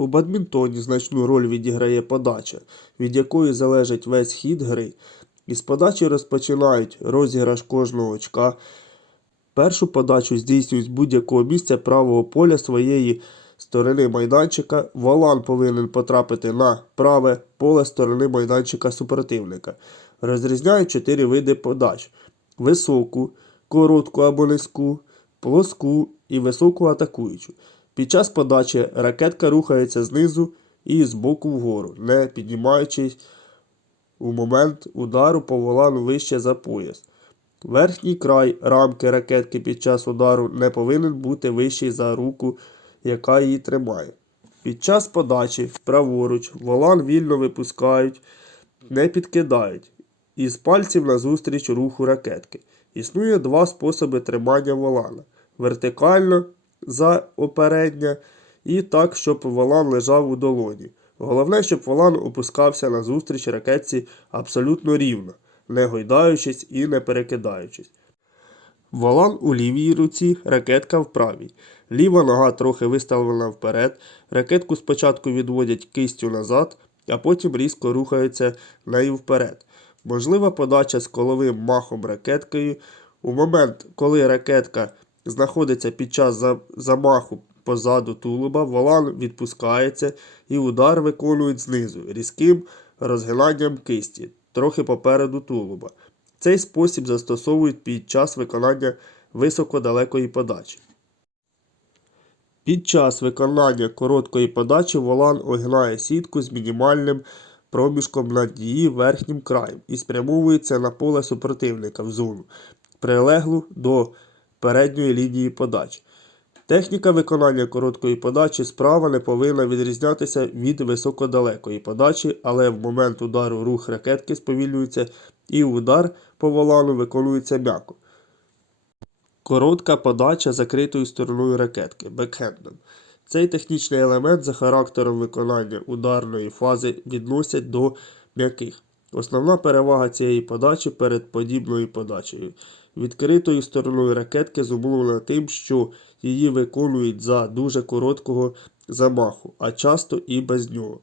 У бадмінтоні значну роль відіграє подача, від якої залежить весь хід гри. Із подачі розпочинають розіграш кожного очка. Першу подачу здійснюють з будь-якого місця правого поля своєї сторони майданчика. Волан повинен потрапити на праве поле сторони майданчика супротивника. Розрізняють чотири види подач: високу, коротку або низьку, плоску і високу атакуючу. Під час подачі ракетка рухається знизу і з боку вгору, не піднімаючись у момент удару по волану вище за пояс. Верхній край рамки ракетки під час удару не повинен бути вищий за руку, яка її тримає. Під час подачі праворуч волан вільно випускають, не підкидають, із пальців назустріч руху ракетки. Існує два способи тримання волана: вертикально за опередня і так, щоб волан лежав у долоні. Головне, щоб волан опускався назустріч ракетці абсолютно рівно, не гойдаючись і не перекидаючись. Волан у лівій руці, ракетка в правій. Ліва нога трохи виставлена вперед. Ракетку спочатку відводять кистю назад, а потім різко рухаються нею вперед. Можлива подача з коловим махом ракеткою. У момент, коли ракетка знаходиться під час замаху позаду тулуба, волан відпускається і удар виконують знизу різким розгинанням кисті, трохи попереду тулуба. Цей спосіб застосовують під час виконання високодалекої подачі. Під час виконання короткої подачі волан огинає сітку з мінімальним проміжком над її верхнім краєм і спрямовується на поле супротивника в зону, прилеглу до передньої лінії подачі. Техніка виконання короткої подачі справа не повинна відрізнятися від високодалекої подачі, але в момент удару рух ракетки сповільнюється і удар по волану виконується м'яко. Коротка подача закритою стороною ракетки бекхендом. Цей технічний елемент за характером виконання ударної фази відносять до м'яких. Основна перевага цієї подачі перед подібною подачею. Відкритою стороною ракетки зумовлена тим, що її виконують за дуже короткого замаху, а часто і без нього.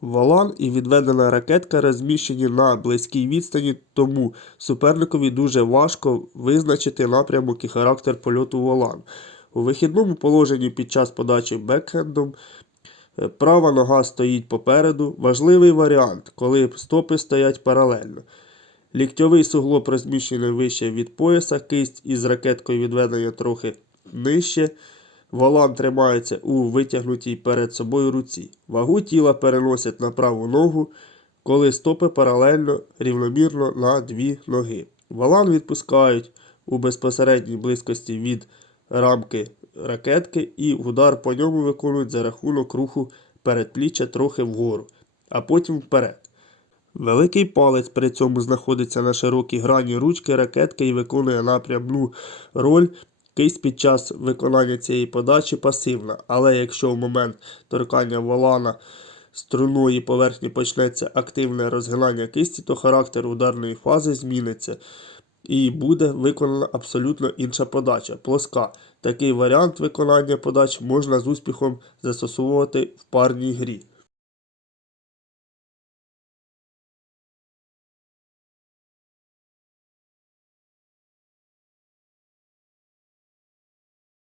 Волан і відведена ракетка розміщені на близькій відстані, тому суперникові дуже важко визначити напрямок і характер польоту волан. У вихідному положенні під час подачі бекхендом е, права нога стоїть попереду. Важливий варіант, коли стопи стоять паралельно. Ліктьовий суглоб розміщений вище від пояса, кисть із ракеткою відведення трохи нижче. Волан тримається у витягнутій перед собою руці. Вагу тіла переносять на праву ногу, коли стопи паралельно рівномірно на дві ноги. Волан відпускають у безпосередній близькості від рамки ракетки і удар по ньому виконують за рахунок руху передпліччя трохи вгору, а потім вперед. Великий палець при цьому знаходиться на широкій грані ручки ракетки і виконує напрямну роль. Кисть під час виконання цієї подачі пасивна, але якщо в момент торкання волана струнної поверхні почнеться активне розгинання кисті, то характер ударної фази зміниться і буде виконана абсолютно інша подача плоска. Такий варіант виконання подач можна з успіхом застосовувати в парній грі.